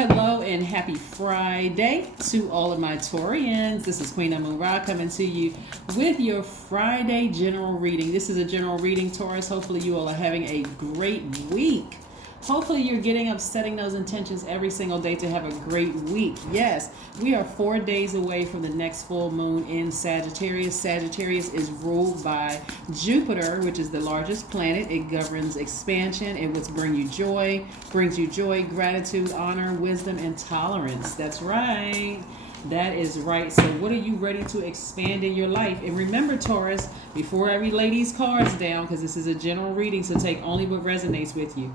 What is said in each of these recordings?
Hello and happy Friday to all of my Taurians. This is Queen Amun Ra coming to you with your Friday general reading. This is a general reading, Taurus. Hopefully you all are having a great week. Hopefully you're getting up, setting those intentions every single day to have a great week. Yes, we are 4 days away from the next full moon in Sagittarius. Sagittarius is ruled by Jupiter, which is the largest planet. It governs expansion. It will brings you joy, gratitude, honor, wisdom, and tolerance. That's right. That is right. So what are you ready to expand in your life? And remember, Taurus, before I relay these cards down, because this is a general reading, so take only what resonates with you.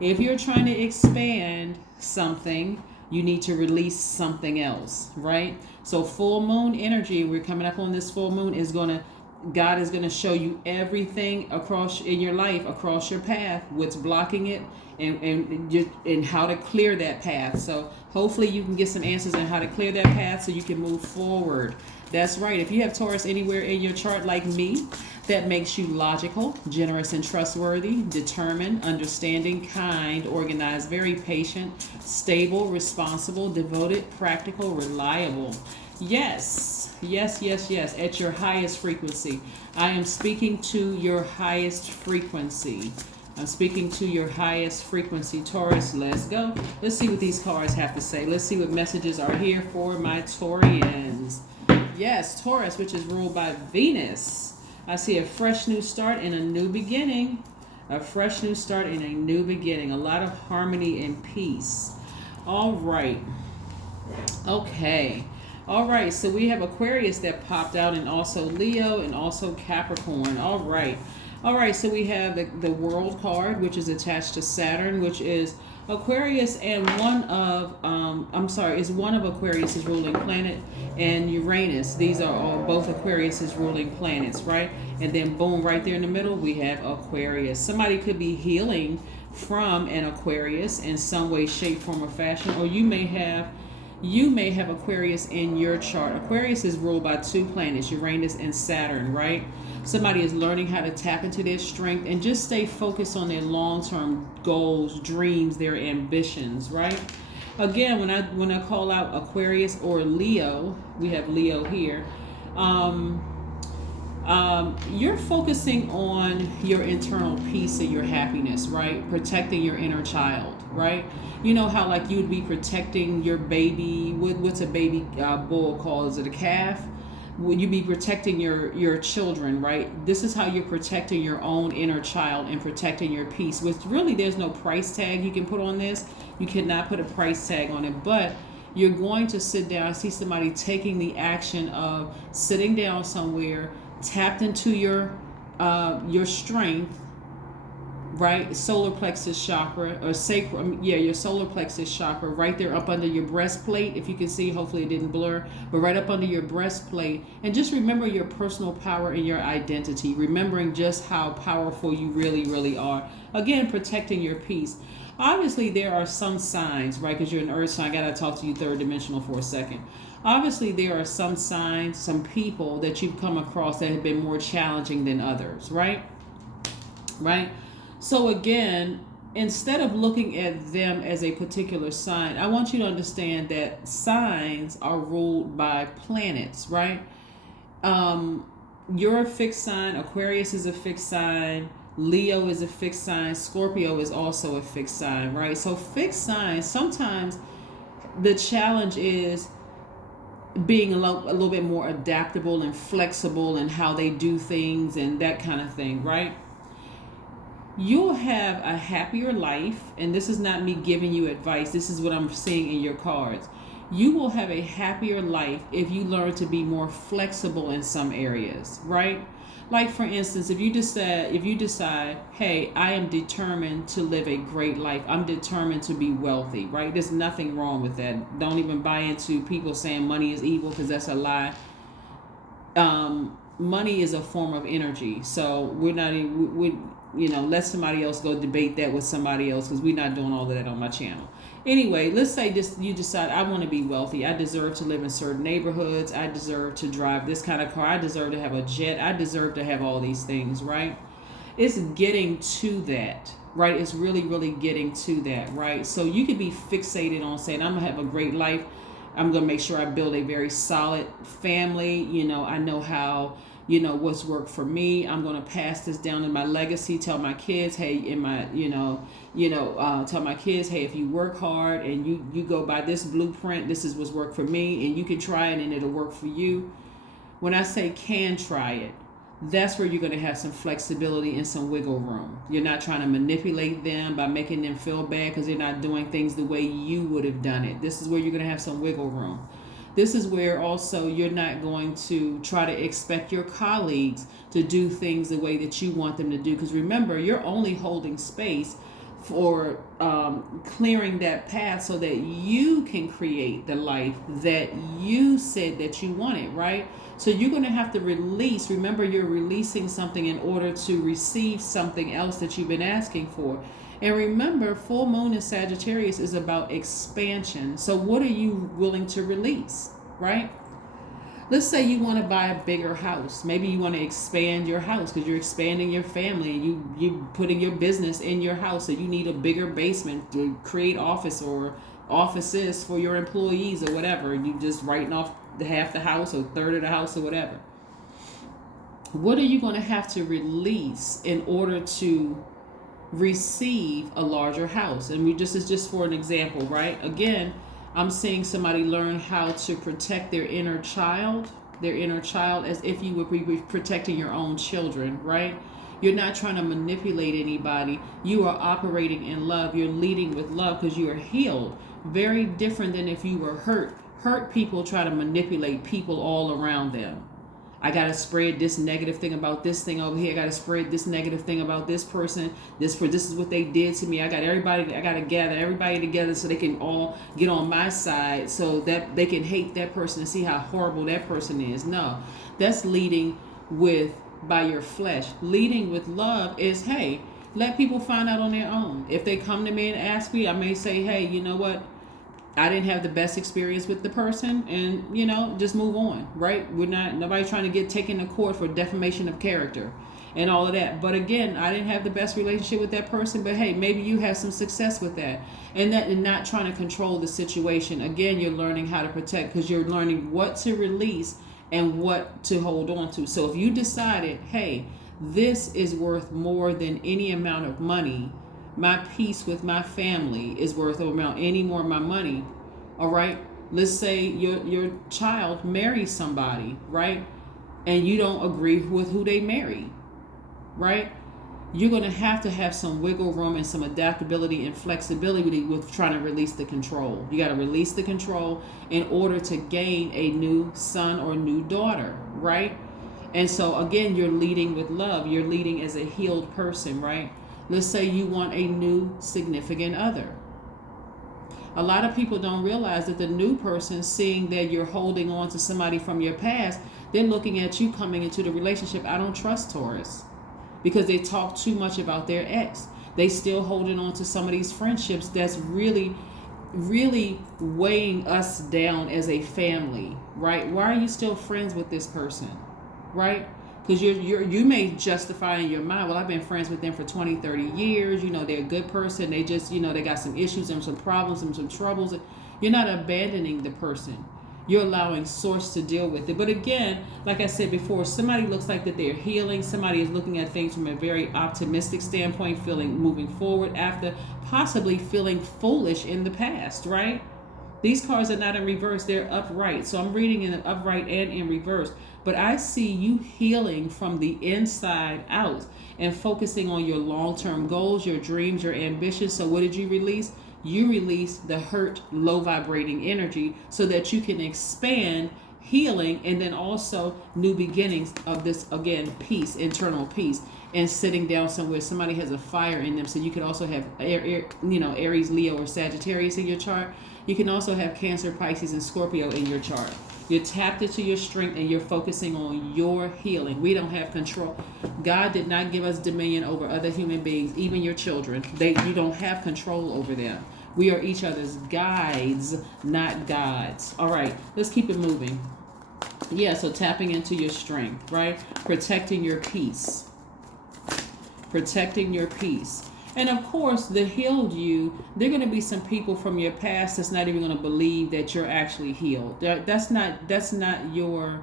If you're trying to expand something, you need to release something else, right? So full moon energy, we're coming up on this full moon, God is going to show you everything across in your life, across your path, what's blocking it, and how to clear that path. So hopefully you can get some answers on how to clear that path so you can move forward. That's right. If you have Taurus anywhere in your chart like me, that makes you logical, generous and trustworthy, determined, understanding, kind, organized, very patient, stable, responsible, devoted, practical, reliable. Yes, at your highest frequency. I am speaking to your highest frequency. I'm speaking to your highest frequency, Taurus. Let's go. Let's see what these cards have to say. Let's see what messages are here for my Taurians. Yes, Taurus, which is ruled by Venus. I see a fresh new start and a new beginning. A fresh new start and a new beginning. A lot of harmony and peace. All right. Okay. All right. So we have Aquarius that popped out, and also Leo, and also Capricorn. All right. All right. So we have the World card, which is attached to Saturn, which is Aquarius, and is one of Aquarius's ruling planet, and Uranus. These are all both Aquarius's ruling planets, right? And then boom, right there in the middle, we have Aquarius. Somebody could be healing from an Aquarius in some way, shape, form, or fashion, or you may have Aquarius in your chart. Aquarius is ruled by two planets, Uranus and Saturn, right? Somebody is learning how to tap into their strength and just stay focused on their long-term goals, dreams, their ambitions, right? Again, when I call out Aquarius or Leo, we have Leo here. You're focusing on your internal peace and your happiness, right? Protecting your inner child, right? You know how like you'd be protecting your baby. What's a baby bull called? Is it a calf? Would you be protecting your children, right? This is how you're protecting your own inner child and protecting your peace, which really there's no price tag you can put on this. You cannot put a price tag on it, but you're going to sit down. I see somebody taking the action of sitting down somewhere, tapped into your strength, right? Solar plexus chakra or sacral, your solar plexus chakra right there up under your breastplate. If you can see, hopefully it didn't blur, but right up under your breastplate. And just remember your personal power and your identity, remembering just how powerful you really, really are. Again, protecting your peace. Obviously, there are some signs, right? Because you're an earth sign. I got to talk to you third dimensional for a second. Obviously, there are some signs, some people that you've come across that have been more challenging than others, right? Right? So again, instead of looking at them as a particular sign, I want you to understand that signs are ruled by planets, right? You're a fixed sign. Aquarius is a fixed sign. Leo is a fixed sign. Scorpio is also a fixed sign, right? So fixed signs, sometimes the challenge is being a little bit more adaptable and flexible in how they do things and that kind of thing, right? You'll have a happier life, and this is not me giving you advice. This is what I'm seeing in your cards. You will have a happier life if you learn to be more flexible in some areas, right? Like for instance, if you decide, hey, I am determined to live a great life. I'm determined to be wealthy, right? There's nothing wrong with that. Don't even buy into people saying money is evil, because that's a lie. Money is a form of energy. So let somebody else go debate that with somebody else, because we're not doing all of that on my channel. Anyway, let's say you decide, I want to be wealthy. I deserve to live in certain neighborhoods. I deserve to drive this kind of car. I deserve to have a jet. I deserve to have all these things, right? It's getting to that, right? It's really, really getting to that, right? So you could be fixated on saying, I'm going to have a great life. I'm going to make sure I build a very solid family. I know how, what's worked for me. I'm going to pass this down in my legacy. Tell my kids, hey, tell my kids, hey, if you work hard and you go by this blueprint, this is what's worked for me, and you can try it and it'll work for you. When I say can try it, that's where you're going to have some flexibility and some wiggle room. You're not trying to manipulate them by making them feel bad because they're not doing things the way you would have done it. This is where you're going to have some wiggle room. This is where also you're not going to try to expect your colleagues to do things the way that you want them to do. Because remember, you're only holding space for clearing that path so that you can create the life that you said that you wanted, right? So you're going to have to release. Remember, you're releasing something in order to receive something else that you've been asking for. And remember, full moon in Sagittarius is about expansion. So what are you willing to release, right? Let's say you want to buy a bigger house. Maybe you want to expand your house because you're expanding your family and you're putting your business in your house. So you need a bigger basement to create offices for your employees or whatever. You just writing off half the house or third of the house or whatever. What are you going to have to release in order to receive a larger house? And this is just for an example, right? Again, I'm seeing somebody learn how to protect their inner child as if you would be protecting your own children, right? You're not trying to manipulate anybody. You are operating in love. You're leading with love because you are healed. Very different than if you were hurt. Hurt people try to manipulate people all around them. I got to spread this negative thing about this thing over here. I got to spread this negative thing about this person. This is what they did to me. I got to gather everybody together so they can all get on my side so that they can hate that person and see how horrible that person is. No, that's leading by your flesh. Leading with love is, hey, let people find out on their own. If they come to me and ask me, I may say, hey, you know what? I didn't have the best experience with the person, and just move on, right? Nobody's trying to get taken to court for defamation of character and all of that. But again, I didn't have the best relationship with that person, but hey, maybe you have some success with that. And not trying to control the situation. Again, you're learning how to protect because you're learning what to release and what to hold on to. So if you decided, hey, this is worth more than any amount of money, my peace with my family is worth any more of my money. All right. Let's say your child marries somebody, right? And you don't agree with who they marry, right? You're going to have some wiggle room and some adaptability and flexibility with trying to release the control. You got to release the control in order to gain a new son or new daughter, right? And so again, you're leading with love. You're leading as a healed person, right? Let's say you want a new significant other. A lot of people don't realize that the new person, seeing that you're holding on to somebody from your past, they're looking at you coming into the relationship. I don't trust Taurus because they talk too much about their ex. They still holding on to some of these friendships that's really, really weighing us down as a family, right? Why are you still friends with this person, right? Because you may justify in your mind, well, I've been friends with them for 20, 30 years. They're a good person. They just, they got some issues and some problems and some troubles. You're not abandoning the person. You're allowing source to deal with it. But again, like I said before, somebody looks like that they're healing. Somebody is looking at things from a very optimistic standpoint, moving forward after possibly feeling foolish in the past, right? These cards are not in reverse. They're upright. So I'm reading in upright and in reverse. But I see you healing from the inside out and focusing on your long-term goals, your dreams, your ambitions. So what did you release? You released the hurt, low vibrating energy so that you can expand healing and then also new beginnings of this, again, peace, internal peace, and sitting down somewhere. Somebody has a fire in them. So you could also have, Aries, Leo, or Sagittarius in your chart. You can also have Cancer, Pisces, and Scorpio in your chart. You're tapped into your strength and you're focusing on your healing. We don't have control. God did not give us dominion over other human beings, even your children. You don't have control over them. We are each other's guides, not gods. All right, let's keep it moving. Yeah, so tapping into your strength, right? Protecting your peace. Protecting your peace. And of course, the healed you, there are going to be some people from your past that's not even going to believe that you're actually healed. That's not your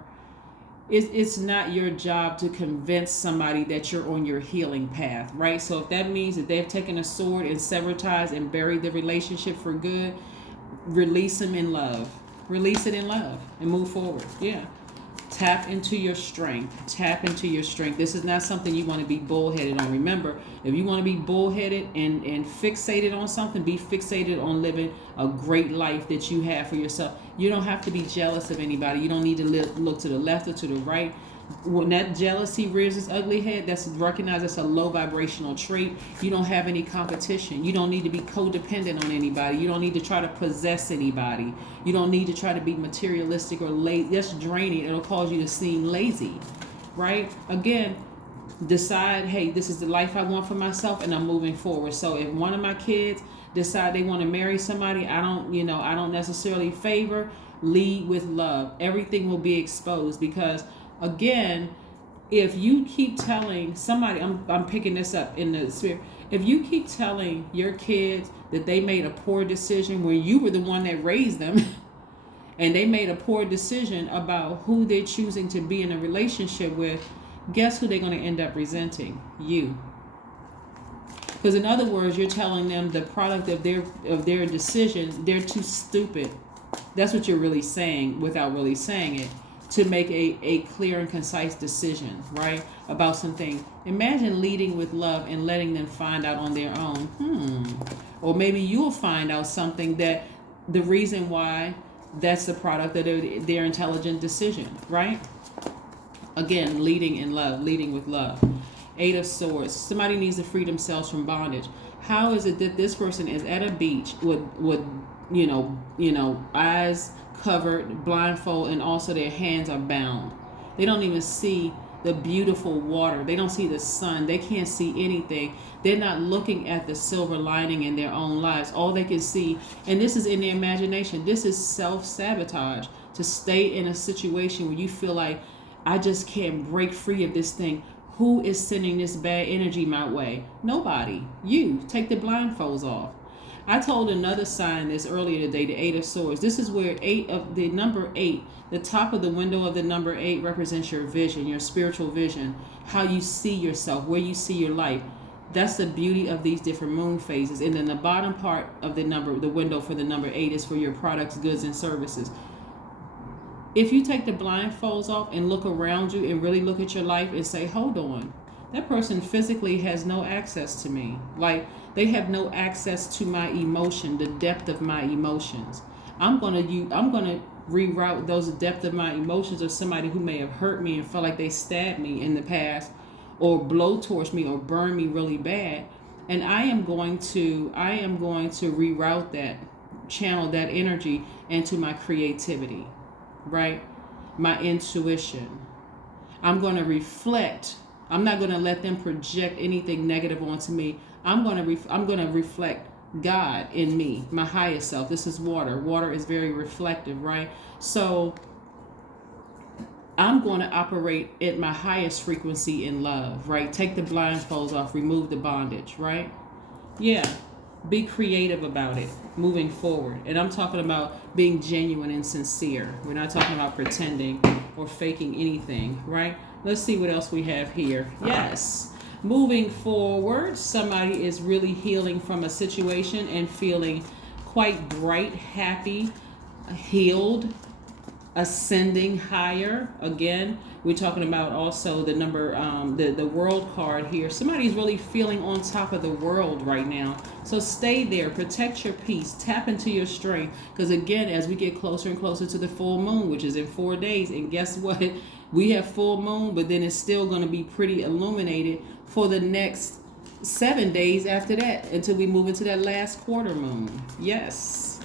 it's not your job to convince somebody that you're on your healing path, right? So if that means that they've taken a sword and severed ties and buried the relationship for good, release them in love. Release it in love and move forward. Yeah. Tap into your strength. Tap into your strength. This is not something you want to be bullheaded on. Remember, if you want to be bullheaded and fixated on something, be fixated on living a great life that you have for yourself. You don't have to be jealous of anybody. You don't need to look to the left or to the right. When that jealousy rears its ugly head, that's recognized as a low vibrational trait. You don't have any competition. You don't need to be codependent on anybody. You don't need to try to possess anybody. You don't need to try to be materialistic or lazy. That's draining. It'll cause you to seem lazy, right? Again, decide, hey, this is the life I want for myself, and I'm moving forward. So if one of my kids decide they want to marry somebody I don't necessarily favor, lead with love. Everything will be exposed because, again, if you keep telling somebody, I'm picking this up in the spirit. If you keep telling your kids that they made a poor decision when you were the one that raised them, and they made a poor decision about who they're choosing to be in a relationship with, guess who they're going to end up resenting? You. Because in other words, you're telling them the product of their decision, they're too stupid. That's what you're really saying without really saying it. To make a clear and concise decision, right, about something. Imagine leading with love and letting them find out on their own. Or maybe you'll find out something that the reason why that's the product of their intelligent decision, right? Again, leading in love, leading with love. 8 of Swords. Somebody needs to free themselves from bondage. How is it that this person is at a beach with eyes covered, blindfold, and also their hands are bound? They don't even see the beautiful water. They don't see the sun. They can't see anything. They're not looking at the silver lining in their own lives. All they can see, and this is in their imagination, this is self-sabotage. To stay in a situation where you feel like, I just can't break free of this thing. Who is sending this bad energy my way? Nobody. You. Take the blindfolds off. I told another sign this earlier today, the 8 of Swords. This is where the number 8, the top of the window of the number 8 represents your vision, your spiritual vision, how you see yourself, where you see your life. That's the beauty of these different moon phases. And then the bottom part of the window for the number 8 is for your products, goods, and services. If you take the blindfolds off and look around you and really look at your life and say, hold on, that person physically has no access to me. Like, they have no access to my emotion, the depth of my emotions. I'm gonna reroute those depth of my emotions of somebody who may have hurt me and felt like they stabbed me in the past, or blowtorched me or burned me really bad. And I am going to reroute that, channel that energy into my creativity, right? My intuition. I'm going to reflect. I'm not going to let them project anything negative onto me. I'm going to reflect God in me, my highest self. This is water. Water is very reflective, right? So I'm going to operate at my highest frequency in love, right? Take the blindfolds off, remove the bondage, right? Yeah. Be creative about it, moving forward. And I'm talking about being genuine and sincere. We're not talking about pretending or faking anything, right? Let's see what else we have here. Yes. Moving forward, somebody is really healing from a situation and feeling quite bright, happy, healed, ascending higher. Again, we're talking about also the number, the world card here. Somebody's really feeling on top of the world right now. So stay there, protect your peace, tap into your strength. Because again, as we get closer and closer to the full moon, which is in 4 days, and guess what? We have full moon, but then it's still going to be pretty illuminated for the next 7 days after that, until we move into that last quarter moon. Yes.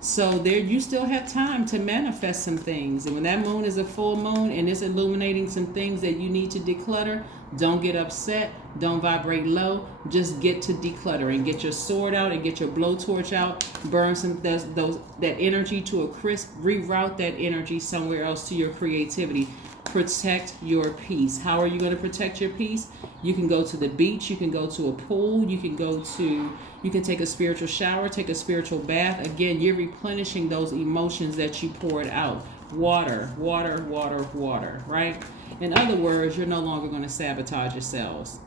So there, you still have time to manifest some things. And when that moon is a full moon and it's illuminating some things that you need to declutter, don't get upset. Don't vibrate low. Just get to decluttering. Get your sword out and get your blowtorch out. Burn some that energy to a crisp. Reroute that energy somewhere else to your creativity. Protect your peace. How are you going to protect your peace? You can go to the beach, you can go to a pool, you can take a spiritual shower, take a spiritual bath. Again, you're replenishing those emotions that you poured out. Water, water, water, water, right? In other words, you're no longer going to sabotage yourselves.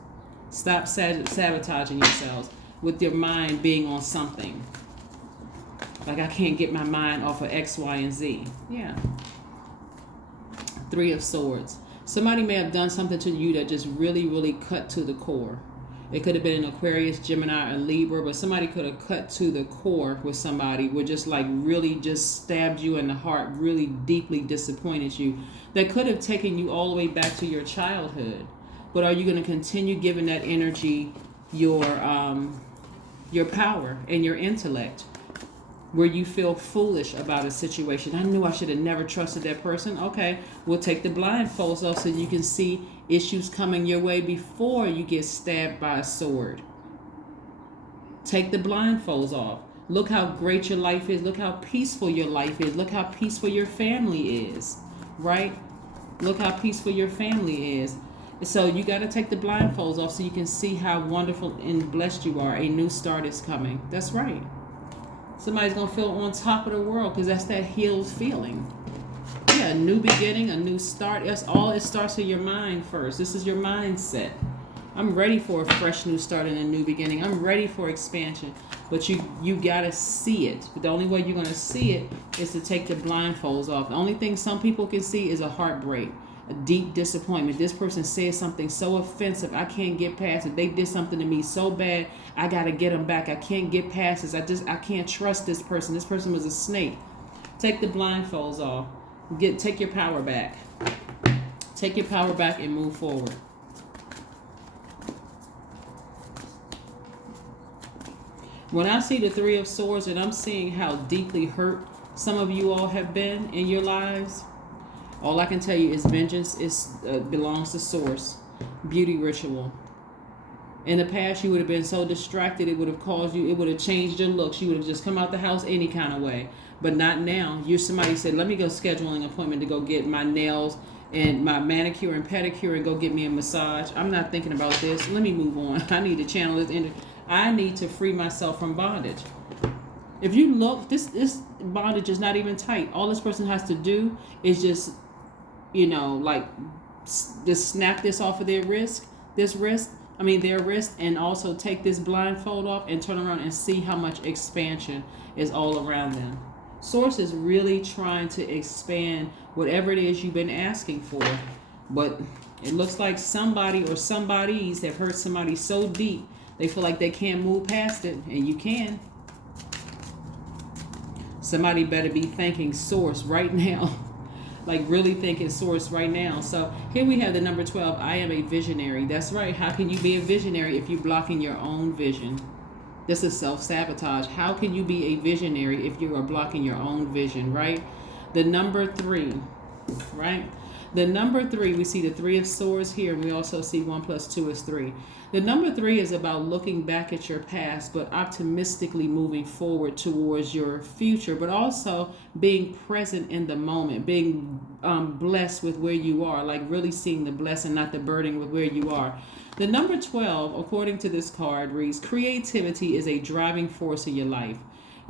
Stop sabotaging yourselves with your mind being on something. Like, I can't get my mind off of X, Y, and Z. Yeah. 3 of Swords. Somebody may have done something to you that just really, really cut to the core. It could have been an Aquarius, Gemini, or Libra, but somebody could have cut to the core with somebody, who just like really just stabbed you in the heart, really deeply disappointed you. That could have taken you all the way back to your childhood. But are you going to continue giving that energy your power and your intellect? Where you feel foolish about a situation. I knew I should have never trusted that person. Okay, we'll take the blindfolds off so you can see issues coming your way before you get stabbed by a sword. Take the blindfolds off. Look how great your life is. Look how peaceful your life is. Look how peaceful your family is, right? Look how peaceful your family is. So you got to take the blindfolds off so you can see how wonderful and blessed you are. A new start is coming. That's right. Somebody's going to feel on top of the world because that's that healed feeling. Yeah, a new beginning, a new start. That's all. It starts in your mind first. This is your mindset. I'm ready for a fresh new start and a new beginning. I'm ready for expansion. But you got to see it. But the only way you're going to see it is to take the blindfolds off. The only thing some people can see is a heartbreak, a deep disappointment. This person said something so offensive, I can't get past it. They did something to me so bad, I got to get them back. I can't get past this. I can't trust this person. This person was a snake. Take the blindfolds off. Take your power back. Take your power back and move forward. When I see the 3 of Swords and I'm seeing how deeply hurt some of you all have been in your lives, all I can tell you is vengeance belongs to Source. Beauty ritual. In the past, you would have been so distracted, it would have caused you, it would have changed your looks. You would have just come out the house any kind of way. But not now. Somebody said, let me go schedule an appointment to go get my nails and my manicure and pedicure and go get me a massage. I'm not thinking about this. Let me move on. I need to channel this energy. I need to free myself from bondage. If you look, this bondage is not even tight. All this person has to do is just, just snap this off of their wrist, and also take this blindfold off and turn around and see how much expansion is all around them. Source is really trying to expand whatever it is you've been asking for. But it looks like somebody or somebodies have hurt somebody so deep, they feel like they can't move past it, and you can. Somebody better be thanking Source right now. Like really thinking Source right now. So here we have the number 12. I am a visionary. That's right. How can you be a visionary if you're blocking your own vision? This is self-sabotage. How can you be a visionary if you are blocking your own vision, right? The number 3, right? The number 3, we see the 3 of Swords here, and we also see 1 + 2 is 3. The number 3 is about looking back at your past, but optimistically moving forward towards your future, but also being present in the moment, being blessed with where you are, like really seeing the blessing, not the burden with where you are. The number 12, according to this card, reads, creativity is a driving force in your life.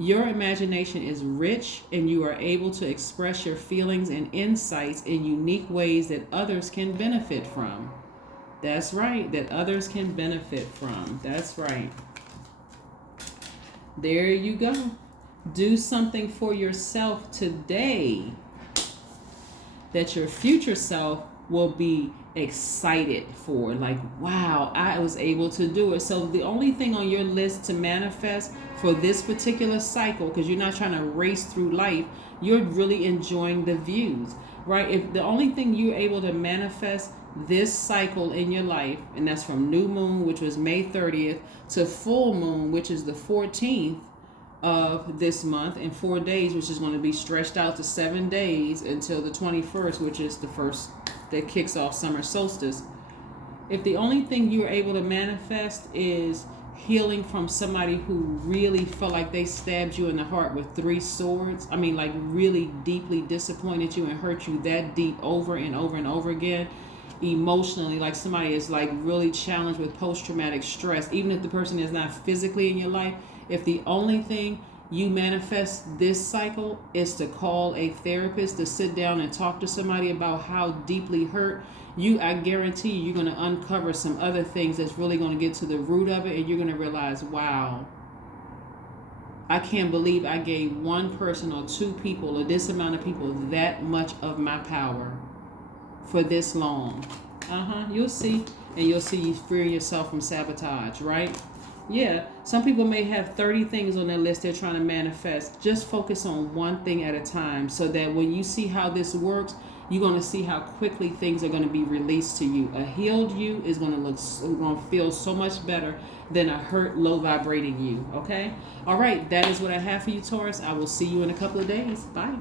Your imagination is rich, and you are able to express your feelings and insights in unique ways that others can benefit from. That's right, that others can benefit from. That's right. There you go. Do something for yourself today that your future self will be excited for. Like, wow, I was able to do it. So the only thing on your list to manifest for this particular cycle, because you're not trying to race through life, you're really enjoying the views, right? If the only thing you're able to manifest this cycle in your life, and that's from new moon, which was May 30th, to full moon, which is the 14th of this month, in 4 days, which is going to be stretched out to 7 days until the 21st, which is the first that kicks off summer solstice. If the only thing you're able to manifest is healing from somebody who really felt like they stabbed you in the heart with 3 swords, like really deeply disappointed you and hurt you that deep over and over and over again, emotionally, like somebody is like really challenged with post-traumatic stress, even if the person is not physically in your life, if the only thing you manifest this cycle is to call a therapist, to sit down and talk to somebody about how deeply hurt I guarantee you're going to uncover some other things that's really going to get to the root of it, and you're going to realize, wow, I can't believe I gave one person or two people or this amount of people that much of my power for this long. You'll see. And you'll see you freeing yourself from sabotage, right? Yeah, some people may have 30 things on their list they're trying to manifest. Just focus on one thing at a time, so that when you see how this works, you're going to see how quickly things are going to be released to you. A healed you is going to feel so much better than a hurt, low vibrating you. Okay? All right, that is what I have for you, Taurus. I will see you in a couple of days. Bye.